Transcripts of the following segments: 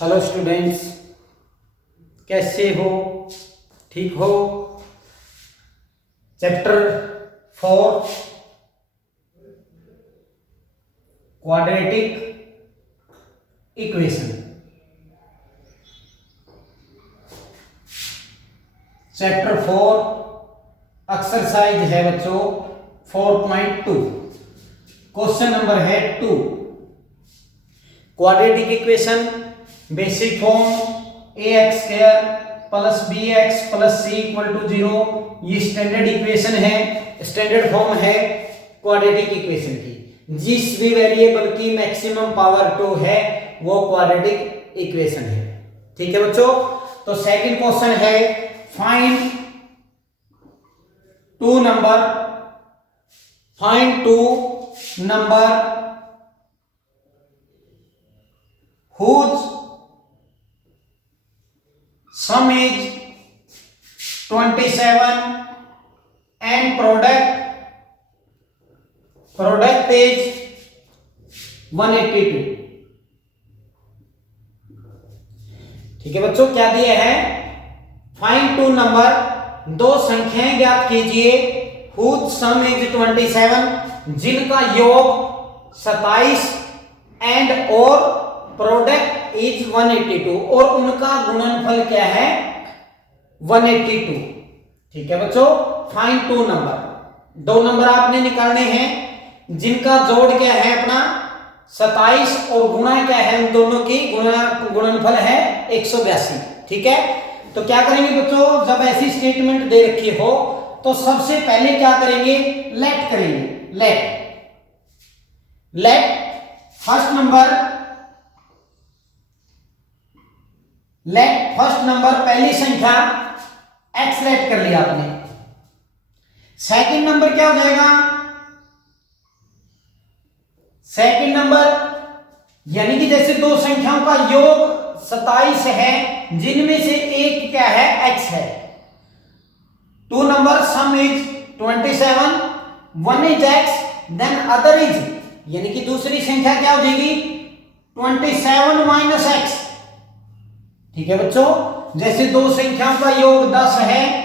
Hello students, कैसे हो? ठीक हो? Chapter 4 quadratic equation. Chapter 4 exercise है बच्चों 4.2। क्वेश्चन नंबर है 2। Quadratic equation basic form ax square plus bx plus c equal to 0। ये स्टैंडर्ड इक्वेशन है, स्टैंडर्ड फॉर्म है क्वाड्रेटिक इक्वेशन की। जिस भी वेरिएबल की मैक्सिमम पावर 2 है वो क्वाड्रेटिक इक्वेशन है। ठीक है बच्चों, तो सेकंड क्वेश्चन है find two number whose sum is 27 and product is 182। ठीक है बच्चों, क्या दिया है? फाइंड टू नंबर, दो संख्याएं ज्ञात कीजिए whose sum is 27, जिनका योग 27 एंड और प्रोडक्ट इज 182 और उनका गुणनफल क्या है? 182। ठीक है बच्चों, फाइंड टू नंबर, दो नंबर आपने निकालने हैं जिनका जोड़ क्या है अपना 27 और गुणा क्या है उन दोनों की गुणनफल है 182। ठीक है, तो क्या करेंगे बच्चों, जब ऐसी स्टेटमेंट दे रखी हो तो सबसे पहले क्या करेंगे? लेट करेंगे। लेट फर्स्ट नंबर पहली संख्या x लेट कर लिया आपने। सेकंड नंबर क्या हो जाएगा? सेकंड नंबर यानी कि जैसे दो संख्याओं का योग 27 है जिनमें से एक क्या है? x है। Two number sum is 27, one is x, then other is, यानी कि दूसरी संख्या क्या हो जाएगी? 27 माइनस x। ठीक है बच्चों, जैसे दो संख्याओं का योग 10 है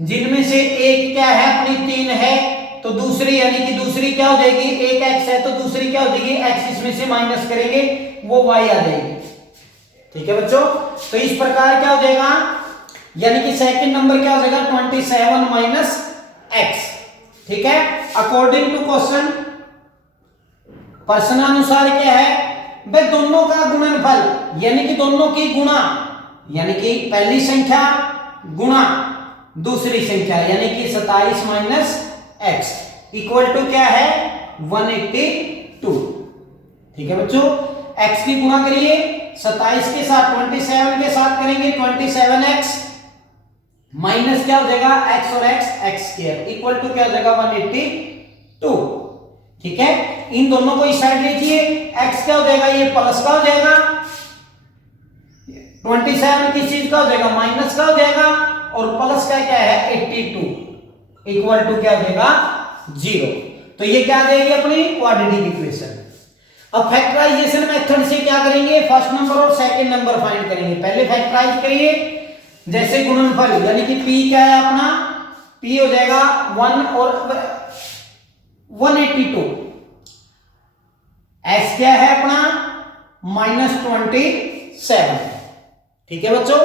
जिनमें से एक क्या है अपनी 3 है, तो दूसरी यानी कि दूसरी क्या हो जाएगी? एक x है तो दूसरी क्या हो जाएगी? x, इसमें से माइनस करेंगे वो y आ जाएगी। ठीक है बच्चों, तो इस प्रकार क्या हो जाएगा, यानी कि सेकंड नंबर क्या हो जाएगा? 27 माइनस x। ठीक है, अकॉर्डिंग टू क्वेश्चन, प्रश्नानुसार क्या है भाई? दोनों का गुणनफल यानी कि दोनों की गुणा, यानी कि पहली संख्या गुणा दूसरी संख्या यानी कि 27 माइनस x इक्वल टू क्या है? 182। ठीक है बच्चों, x की गुणा करिए 27 के साथ, 27 के साथ करेंगे 27x माइनस क्या हो जाएगा? x और x स्क्वायर इक्वल टू क्या हो जाएगा? 182। ठीक है, इन दोनों को इस साइड लीजिए, x क्या हो जाएगा? ये प्लस का हो जाएगा, 27 किस चीज का हो जाएगा? माइनस का हो जाएगा, और प्लस का क्या है? 82 इक्वल टू क्या हो जाएगा? 0। तो ये क्या देगी अपनी क्वाड्रेटिक इक्वेशन। अब फैक्टराइजेशन मेथड से क्या करेंगे? फर्स्ट नंबर और सेकंड नंबर फाइंड करेंगे। पहले फैक्टराइज करिए, जैसे गुणनफल यानी कि p क्या है अपना? p हो जाएगा 1 और 182, s क्या है अपना? -27। ठीक है बच्चों,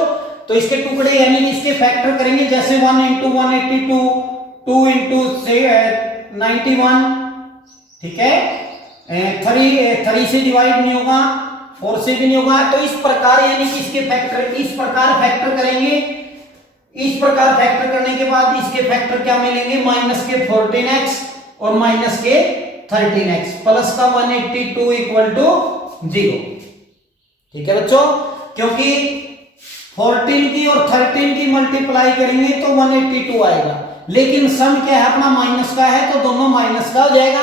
तो इसके टुकड़े यानी कि इसके फैक्टर करेंगे, जैसे 1 इंटू 182, 2 इंटू 91। ठीक है, 3 से डिवाइड नहीं होगा, 4 से भी नहीं होगा, तो इस प्रकार यानी कि इसके फैक्टर इस प्रकार फैक्टर करेंगे। इस प्रकार फैक्टर करने के बाद इसके फैक्टर क्या मिलेंगे? माइनस के 14x और माइनस के 13x प्लस का 182 इक्वल टू 0। ठीक है बच्चों, क्योंकि 14 की और 13 की मल्टीप्लाई करेंगे तो 182 आएगा, लेकिन सम क्या है अपना? माइनस का है तो दोनों माइनस का हो जाएगा।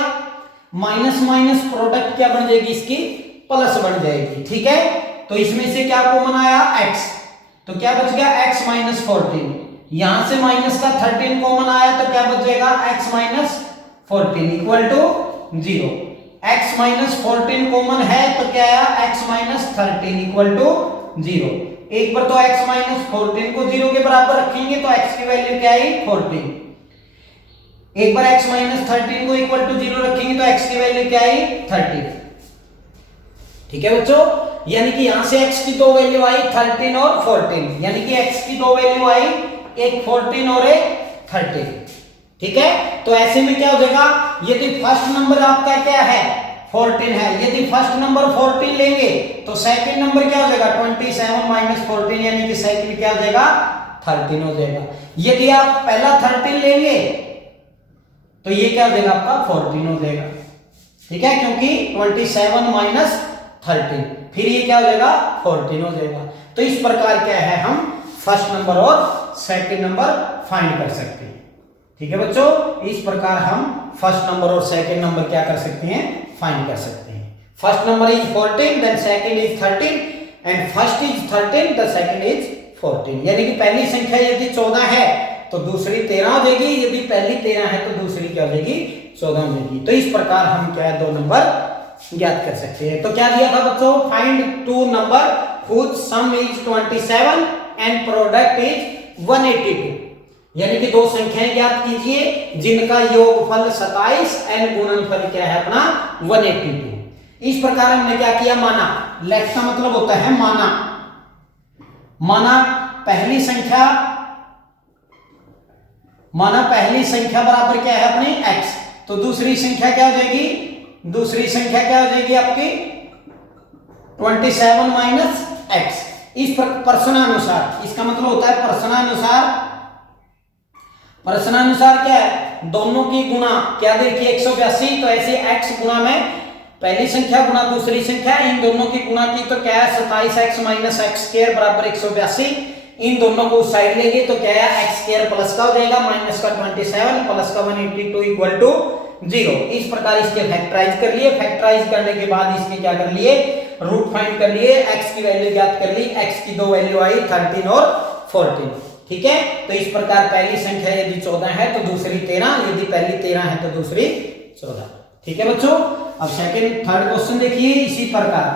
माइनस माइनस प्रोडक्ट क्या बन जाएगी? इसकी प्लस बन जाएगी। ठीक है, तो इसमें से क्या कॉमन आया? x, तो क्या बच गया? x minus 14। यहां से माइनस का 13 कॉमन आया तो क्या बच जाएगा? x minus 14 equal to 0। x minus 14 common है तो क्या आया? x minus 13 equal to 0। एक बार तो x माइनस 14 को 0 के बराबर रखेंगे तो x की वैल्यू क्या आई 14। एक बार x माइनस 13 को इक्वल टू 0 रखेंगे तो x की वैल्यू क्या आई 30। ठीक है बच्चों, यानी कि यहां से x की दो वैल्यू आई 13 और 14, यानी कि x की दो वैल्यू आई, एक 14 और एक 13। ठीक है, तो ऐसे में क्या हो जाएगा, यदि फर्स्ट नंबर आपका क्या है 14 है, यदि फर्स्ट नंबर 14 लेंगे तो सेकंड नंबर क्या हो जाएगा 27 माइनस 14, यानी कि सेकंड क्या हो जाएगा 13 हो जाएगा। यदि आप पहला 13 लेंगे तो ये क्या हो जाएगा आपका 14 हो जाएगा। ठीक है, क्योंकि 27 माइनस 13, फिर ये क्या हो जाएगा 14 हो जाएगा। तो इस प्रकार क्या है हम फर्स्ट नंबर और सेकंड नंबर फाइंड कर सकते हैं। ठीक है बच्चों, इस प्रकार हम फर्स्ट नंबर और सेकंड नंबर क्या कर सकते हैं फाइंड कर सकते हैं। First number is 14, then second is 13 and first is 13, the second is 14। यानी कि पहली संख्या यदि 14 है तो दूसरी 13 हो जाएगी, यदि पहली 13 है तो दूसरी क्या हो जाएगी 14 हो जाएगी। तो इस प्रकार हम क्या है दो नंबर ज्ञात कर सकते हैं। तो क्या दिया था बच्चों, find two number whose sum is 27 and product is 182। यानी कि दो संख्याएं ज्ञात कीजिए जिनका योगफल 27 एंड गुणनफल क्या है अपना 182। इस प्रकार हमने क्या किया, माना। लेट का मतलब होता है माना। माना पहली संख्या बराबर क्या है अपनी x, तो दूसरी संख्या क्या हो जाएगी, दूसरी संख्या क्या हो जाएगी आपकी 27 माइनस x। इस प्रश्नानुसार, इसका मतलब होता है प्रश्नानुसार क्या है, दोनों की गुणा क्या देखिए 182, तो ऐसे x गुणा में पहली संख्या गुणा दूसरी संख्या, इन दोनों की गुणा की तो क्या है 27x माइनस एक्स स्क्वायर बराबर 182। इन दोनों को साइड लेंगे तो क्या है एक्स स्क्वायर प्लस का हो जाएगा माइनस का 27 प्लस का 182 इक्वल टू 0। इस प्रकार इसके फैक्टराइज कर लिए, फैक्टराइज करने के बाद इसके क्या कर लिए रूट फाइंड कर लिए, x की वैल्यू ज्ञात कर ली, x की दो वैल्यू आई 13 और 14। ठीक है, तो इस प्रकार पहली संख्या यदि 14 है तो दूसरी 13, यदि पहली 13 है तो दूसरी 14। ठीक है बच्चों, अब थर्ड क्वेश्चन देखिए इसी प्रकार।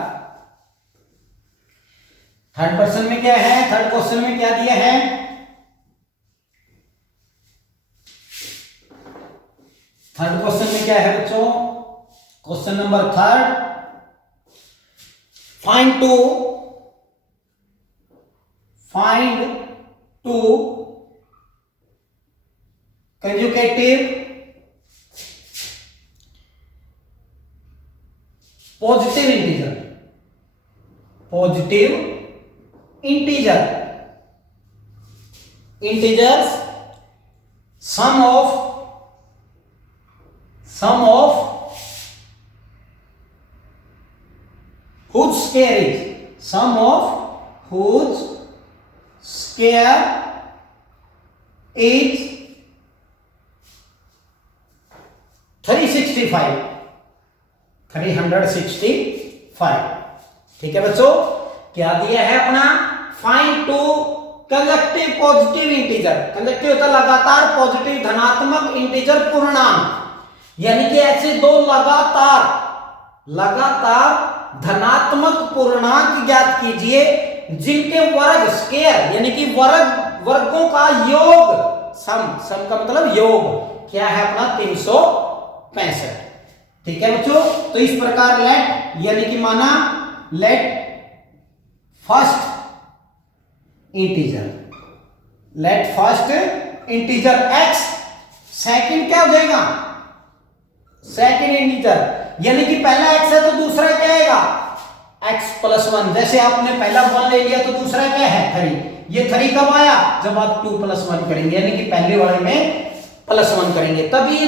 थर्ड क्वेश्चन में क्या है, थर्ड क्वेश्चन में क्या दिया है, थर्ड क्वेश्चन में क्या है बच्चों, question number third, find two conjugative positive integers sum of whose square is 365। ठीक है बच्चों, क्या दिया है अपना, find two conjunctive positive integer. Conjunctive होता है लगातार पॉजिटिव धनात्मक इंटीजर पूर्णांक, यानी कि ऐसे दो लगातार धनात्मक पूर्णांक ज्ञात कीजिए जिनके वर्ग स्क्वायर यानी कि वर्गों का योग सम का मतलब योग क्या है अपना 365। ठीक है बच्चों, तो इस प्रकार लेट यानी कि माना let first integer x, second क्या हो जाएगा सेकंड इंटीजर, यानी कि पहला x है तो दूसरा क्या आएगा x प्लस 1। जैसे आपने पहला 1 ले लिया तो दूसरा क्या है 3। ये 3 कब आया, जब आप 2 प्लस 1 करेंगे, यानी कि पहले वाले में प्लस 1 करेंगे, तभी ये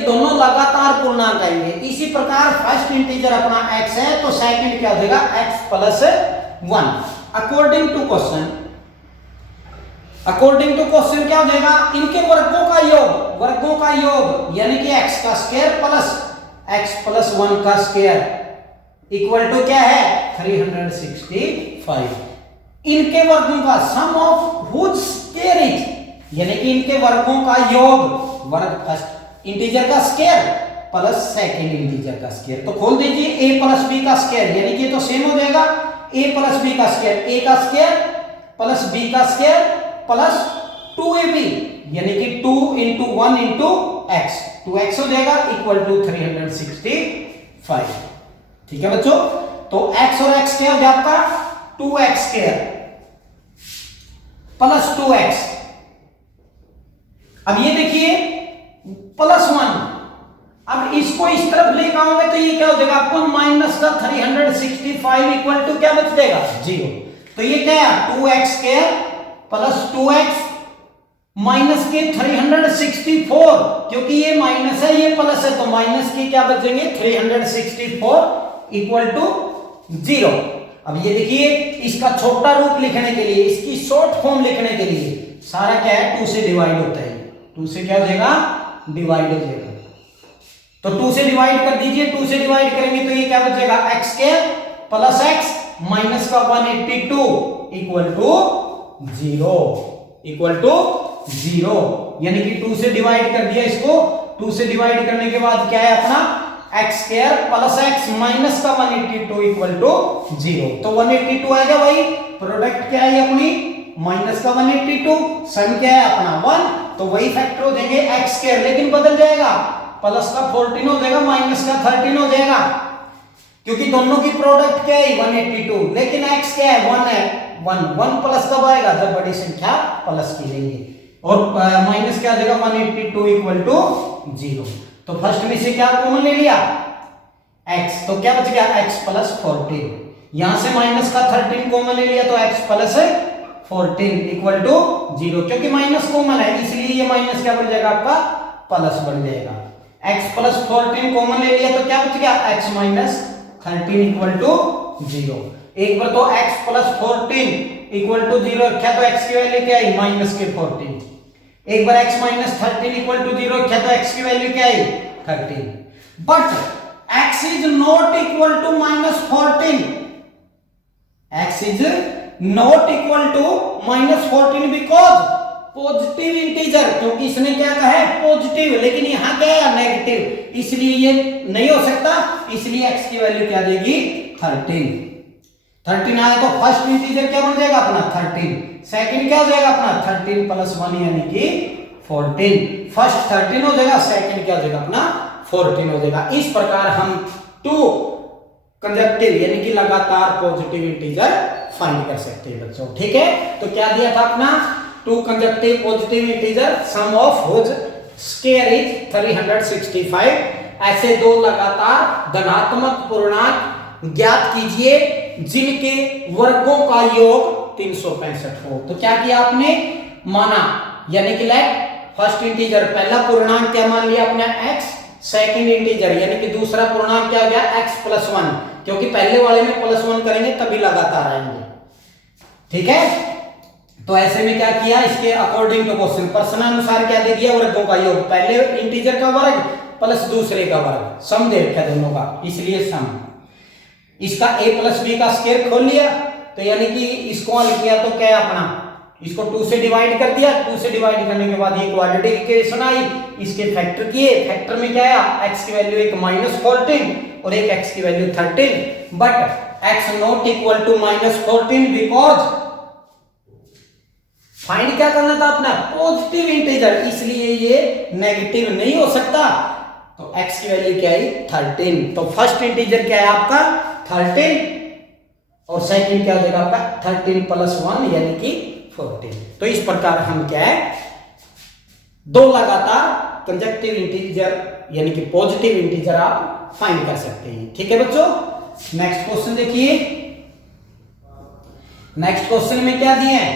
दोनों लगातार पूर्णांक आएंगे। इसी प्रकार फर्स्ट इंटीजर अपना x है तो सेकंड क्या हो जाएगा x plus 1। According to question क्या हो जाएगा, इनके वर्गों का योग यानी कि x का स्क्वायर प्लस x प्लस 1 का स्क्वायर इक्वल टू क्या है 365। इनके वर्गों का सम ऑफ व्हिच स्क्वायर इज, यानी कि इनके वर्गों का योग, वर्ग फर्स्ट इंटीजर का स्क्वायर प्लस सेकंड इंटीजर का स्क्वायर। तो खोल दीजिए a प्लस बी का स्क्वायर, यानी कि ये तो सेम हो जाएगा a प्लस बी का स्क्वायर, a का स्क्वायर प्लस b का स्क्वायर प्लस 2ab, यानी कि 2 इंटू 1 इंटू एक्स, 2x हो जाएगा इक्वल टू 365। ठीक है बच्चों, तो x और x क्या हो गया आपका 2x स्क्वायर प्लस 2x। अब ये देखिए प्लस 1, अब इसको इस तरफ लेकर आओगे तो ये क्या हो जाएगा आपको माइनस का 365 इक्वल टू क्या बच जाएगा 0। तो ये क्या है 2x square plus 2x minus के 364, क्योंकि ये माइनस है ये प्लस है तो माइनस के क्या बचेंगे 364 इक्वल टू 0। अब ये देखिए इसका छोटा रूप लिखने के लिए, इसकी शॉर्ट फॉर्म लिखने के लिए सारा क्या है 2 से डिवाइड होता है, 2 से क्या हो जाएगा डिवाइड हो जाएगा। तो 2 से डिवाइड कर दीजिए, 2 से डिवाइड करेंगे तो ये क्या बचेगा x square plus x minus का 182 इक्वल टू 0, इक्वल टू 0, यानी कि 2 से डिवाइड कर दिया इसको। 2 से डिवाइड करने के बाद क्या है अपना x square plus x minus का 182 इक्वल टू 0। तो 182 आएगा भाई, प्रोडक्ट क्या है अपनी माइनस का 182, सम क्या है अपना 1, तो वही फैक्टर हो जाएंगे x स्क्वायर, लेकिन बदल जाएगा प्लस का 14 हो जाएगा माइनस का 13 हो जाएगा, क्योंकि दोनों की प्रोडक्ट क्या है 182, लेकिन x क्या है 1 है, 1 प्लस कब आएगा जब बड़ी संख्या प्लस की लेंगे, और माइनस क्या आ जाएगा 182 इक्वल टू 0। तो फर्स्ट में से क्या कॉमन ले लिया x, तो क्या बच गया x प्लस 14, यहां से माइनस का 13 कॉमन ले लिया तो x प्लस 14 इक्वल टू 0, क्योंकि माइनस कॉमन है इसलिए ये माइनस क्या बन जाएगा आपका प्लस बन जाएगा। x प्लस 14 कॉमन ले लिया तो क्या बच गया x माइनस 13 इक्वल टू 0। एक बार तो x प्लस 14 इक्वल टू 0 रखा तो x की वैल्यू क्या आई माइनस के 14, एक बार x माइनस 13 इक्वल टू 0 रखा तो x की वैल्यू क्या आई 13, but x is not equal to minus 14, x is not equal to minus 14 because positive integer, क्योंकि इसने क्या कहा है पॉजिटिव, लेकिन यहां क्या है नेगेटिव, इसलिए ये नहीं हो सकता, इसलिए x की वैल्यू क्या देगी 13 आया तो फर्स्ट इंटीजर क्या बन जाएगा अपना 13, सेकंड क्या हो जाएगा अपना 13 प्लस 1 यानी कि 14, फर्स्ट 13 हो जाएगा, सेकंड क्या हो जाएगा अपना 14 हो जाएगा। इस प्रकार हम 2 कंजक्टिव यानी कि लगातार पॉजिटिव इंटीजर फाइंड कर सकते हैं बच्चों। ठीक है, तो क्या दिया था अपना 2 conjunctive positive integer sum of which square is 365, ऐसे 2 लगातार धनात्मक पूर्णांक ज्ञात कीजिए जिनके वर्गों का योग 365 हो। तो क्या किया आपने माना, यानी कि लेट फर्स्ट इंटीजर पहला पूर्णांक क्या मान लिया अपने x, सेकंड इंटीजर यानी कि दूसरा पूर्णांक क्या हो गया x प्लस 1, क्योंकि पहले वाले में प्लस 1 करेंगे तभी लगातार आएंगे। ठीक है, तो ऐसे में क्या किया इसके अकॉर्डिंग टू क्वेश्चन प्रश्नानुसार क्या दे दिया वर्गों का योग, पहले इंटीजर का वर्ग प्लस दूसरे का वर्ग, सम दे रखा दोनों का इसलिए सम। इसका a प्लस बी का स्क्वायर खोल लिया तो यानी कि इसको हल किया तो क्या है अपना इसको 2 से डिवाइड कर दिया, 2 से डिवाइड करने के बाद ये क्वाड्रेटिक इक्वेशन आई, इसके फैक्टर किए, फैक्टर में क्या आया x की वैल्यू एक -14 और एक x की value 13, but x not equal to -14 because find क्या करना था अपना पॉजिटिव इंटीजर, इसलिए ये नेगेटिव नहीं हो सकता, तो x की वैल्यू क्या है 13। तो फर्स्ट इंटीजर क्या है आपका 13 और सेकंड क्या हो जाएगा आपका 13 प्लस 1 यानी कि 14। तो इस प्रकार हम क्या है 2 लगातार कंजक्टिव इंटीजर यानी कि पॉजिटिव इंटीजर आप फाइंड कर सकते हैं। ठीक है बच्चों, नेक्स्ट क्वेश्चन देखिए। नेक्स्ट क्वेश्चन में क्या दिए हैं,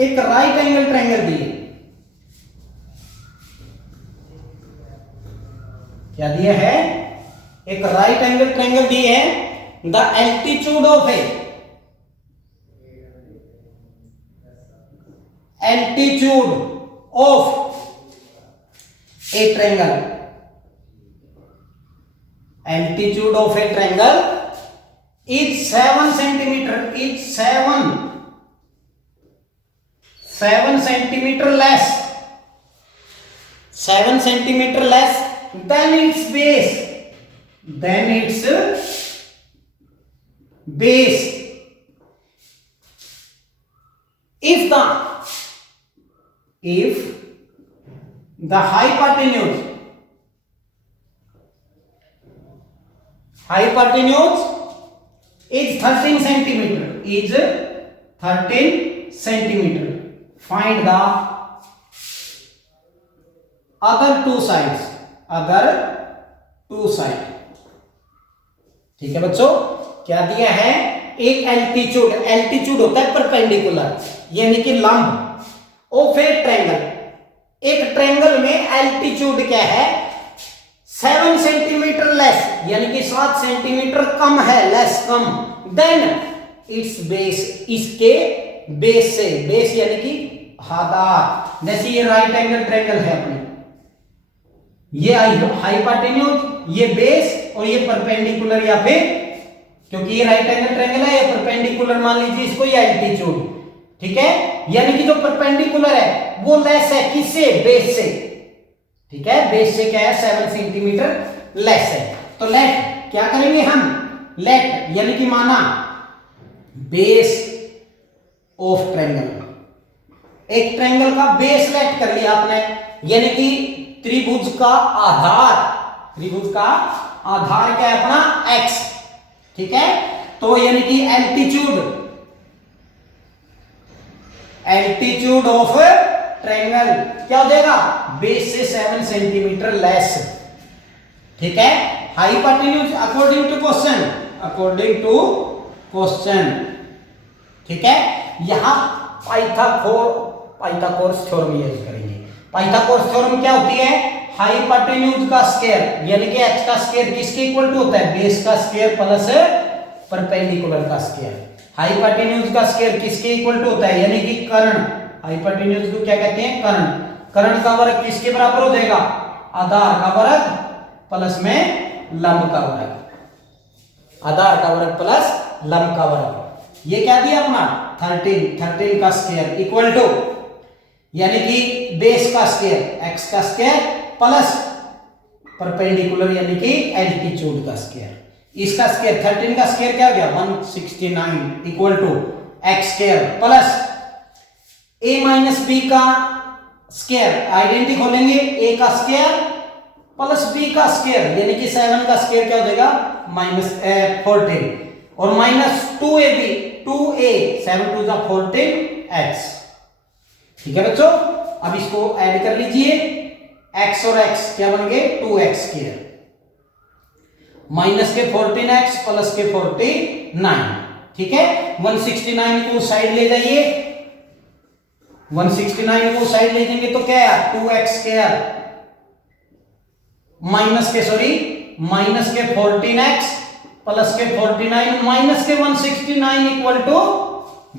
एक राइट एंगल ट्रायंगल दिए, क्या दिया है एक राइट एंगल ट्रायंगल दिए है, the altitude of A triangle, altitude of A triangle is 7 centimetre, is 7 centimetre less, 7 centimetre less then its base, if the hypotenuse is 13 centimeter, find the other two sides. ठीक है बच्चों, क्या दिया है? एक altitude होता है परपेंडिकुलर यानी कि लंब, और फिर ट्रायंगल। एक ट्रायंगल में एल्टीट्यूड क्या है? 7 सेंटीमीटर लेस, यानी कि 7 सेंटीमीटर कम है, less come, then it's base, इसके बेस से, बेस यानी कि आधार। जैसे ये राइट एंगल ट्रायंगल है अपने, ये हाइपोटेन्यूज, ये बेस, और ये परपेंडिकुलर, या फिर क्योंकि ये राइट एंगल ट्रायंगल है, ये परपेंडिकुलर मान लीजिए इसको, ये एल्टीट्यूड, ठीक है। यानी कि जो परपेंडिकुलर है वो लेस है, किससे? बेस से, ठीक है। बेस से क्या है? 7 सेंटीमीटर लेस है। तो लेट क्या करेंगे हम? लेट यानी कि माना बेस ऑफ ट्रायंगल, एक ट्रायंगल का बेस लेट कर लिया आपने, यानी कि त्रिभुज का आधार क्या है अपना? x, ठीक है। तो यानी कि एल्टीट्यूड ऑफ ट्रायंगल क्या हो जाएगा? बेस से 7 सेंटीमीटर लेस, ठीक है। हाइपोटेन्यूज अकॉर्डिंग टू क्वेश्चन, ठीक है। यहां पाइथागोरस थ्योरम यूज करेंगे। पाइथागोरस थ्योरम क्या होती है? हाइपोटेन्यूज का स्क्वायर यानी कि h का स्क्वायर किसके इक्वल टू होता है? बेस का स्क्वायर प्लस परपेंडिकुलर का स्क्वायर। हाइपोटेन्यूज का स्क्वायर किसके इक्वल टू होता है? यानी कि कर्ण। हाइपोटेन्यूज को क्या कहते हैं? कर्ण। कर्ण का वर्ग किसके बराबर हो जाएगा? आधार का वर्ग प्लस में लंब का वर्ग। आधार का वर्ग प्लस लंब का वर्ग। ये क्या दिया अपना? 13 का स्क्वायर इक्वल टू, यानी कि बेस का स्क्वायर x का स्क्वायर प्लस परपेंडिकुलर यानी कि एल्टीट्यूड का स्क्वायर। इसका स्क्वायर 13 का स्क्वायर क्या हो गया? 169 equal to x square plus a minus b का स्क्वायर, आइडेंटिटी खोलेंगे, a का स्क्वायर प्लस b का स्क्वायर यानी कि 7 का स्क्वायर क्या हो जाएगा? -14 और माइनस 2ab 2a 7 2 जा 14x, ठीक है बच्चों। अब इसको ऐड कर लीजिए, x और x क्या बन गए? 2x स्क्वायर माइनस के 14x प्लस के 49, ठीक है। 169 को साइड ले जाइए, 169 को साइड ले जाएंगे तो क्या है? 2x स्क्वायर माइनस के 14x प्लस के 49 माइनस के 169 इक्वल टू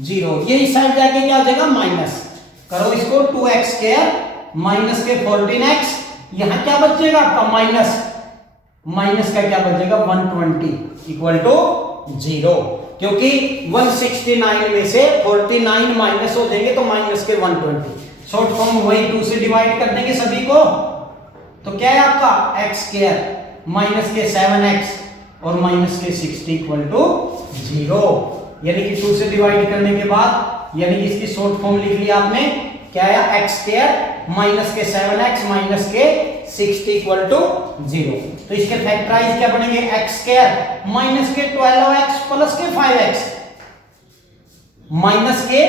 0। ये इस साइड जाके क्या हो जाएगा? माइनस करो इसको, 2x स्क्वायर माइनस के 14x, यहां क्या बचेगा आपका? माइनस का क्या बचेगा? 120 इक्वल टू 0, क्योंकि 169 में से 49 माइनस हो जाएंगे तो माइनस के 120। शॉर्ट फॉर्म वही 2 से डिवाइड कर देंगे सभी को, तो क्या है आपका? x स्क्वायर माइनस के 7x और माइनस के 60 इक्वल टू 0। यानी कि 2 से डिवाइड करने के बाद, यानी कि इसकी शॉर्ट फॉर्म लिख लिया आपने, क्या है? x स्क्वायर माइनस के 7x माइनस के 60 इक्वल टू 0। तो इसके फैक्टराइज क्या बनेंगे? x स्क्वायर माइनस के 12x प्लस के 5x, माइनस के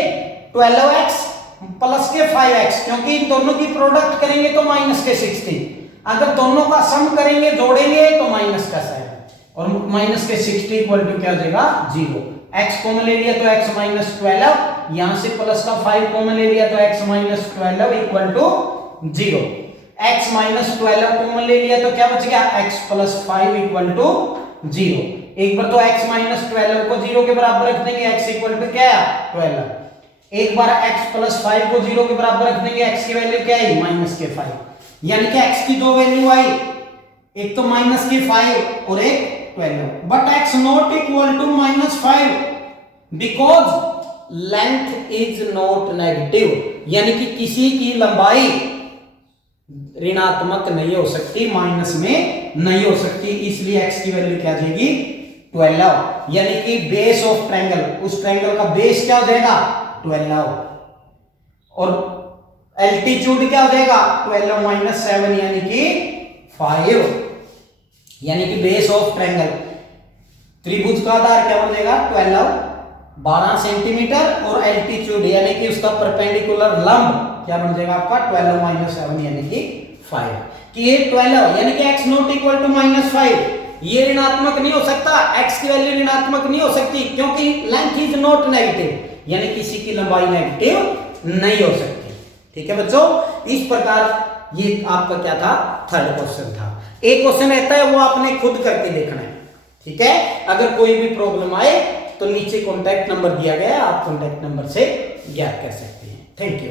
12x प्लस के 5x, क्योंकि इन दोनों की प्रोडक्ट करेंगे तो माइनस के 60, अगर दोनों का सम करेंगे, जोड़ेंगे तो माइनस का 7 और माइनस के 60 इक्वल टू क्या हो जाएगा? 0। x कॉमन ले लिया तो x माइनस 12, यहां से प्लस का 5 कॉमन ले लिया तो x minus 12 equal to 0। x minus 12 common ले लिया तो क्या बच गया? x plus 5 equal to 0। एक बार तो x माइनस 12 को 0 के बराबर रख देंगे, x इक्वल टू क्या है? 12। एक बार x प्लस 5 को 0 के बराबर रख देंगे, x की वैल्यू क्या आई? माइनस के 5। यानी कि x की दो वैल्यू आई, एक तो माइनस के 5 और एक 12, but x not equal to minus 5 because length is not negative, यानी कि किसी की लंबाई ऋणात्मक नहीं हो सकती, माइनस में नहीं हो सकती, इसलिए x की वैल्यू क्या आ जाएगी 12, यानी कि बेस ऑफ ट्रायंगल, उस ट्रायंगल का बेस क्या हो जाएगा 12, और एल्टीट्यूड क्या हो जाएगा 12 माइनस 7 यानी कि 5, यानी कि बेस ऑफ ट्रायंगल त्रिभुज का आधार क्या हो जाएगा 12 सेंटीमीटर, और एल्टीट्यूड यानी कि उसका परपेंडिकुलर लंब क्या बन जाएगा आपका 12 माइनस 7 यानी कि 5, कि ये 12 यानी कि x नॉट इक्वल टू -5 ये ऋणात्मक नहीं हो सकता, x की वैल्यू ऋणात्मक नहीं हो सकती क्योंकि लेंथ इज नॉट नेगेटिव, यानी किसी की लंबाई नेगेटिव नहीं हो सकती। ठीक है बच्चों, इस प्रकार ये आपका क्या था थर्ड क्वेश्चन था। एक क्वेश्चन रहता है वो आपने खुद करके देखना है। ठीक है, अगर कोई भी प्रॉब्लम आए तो नीचे कॉन्टैक्ट नंबर दिया गया है, आप कॉन्टैक्ट नंबर से ज्ञात कर सकते हैं। Thank you.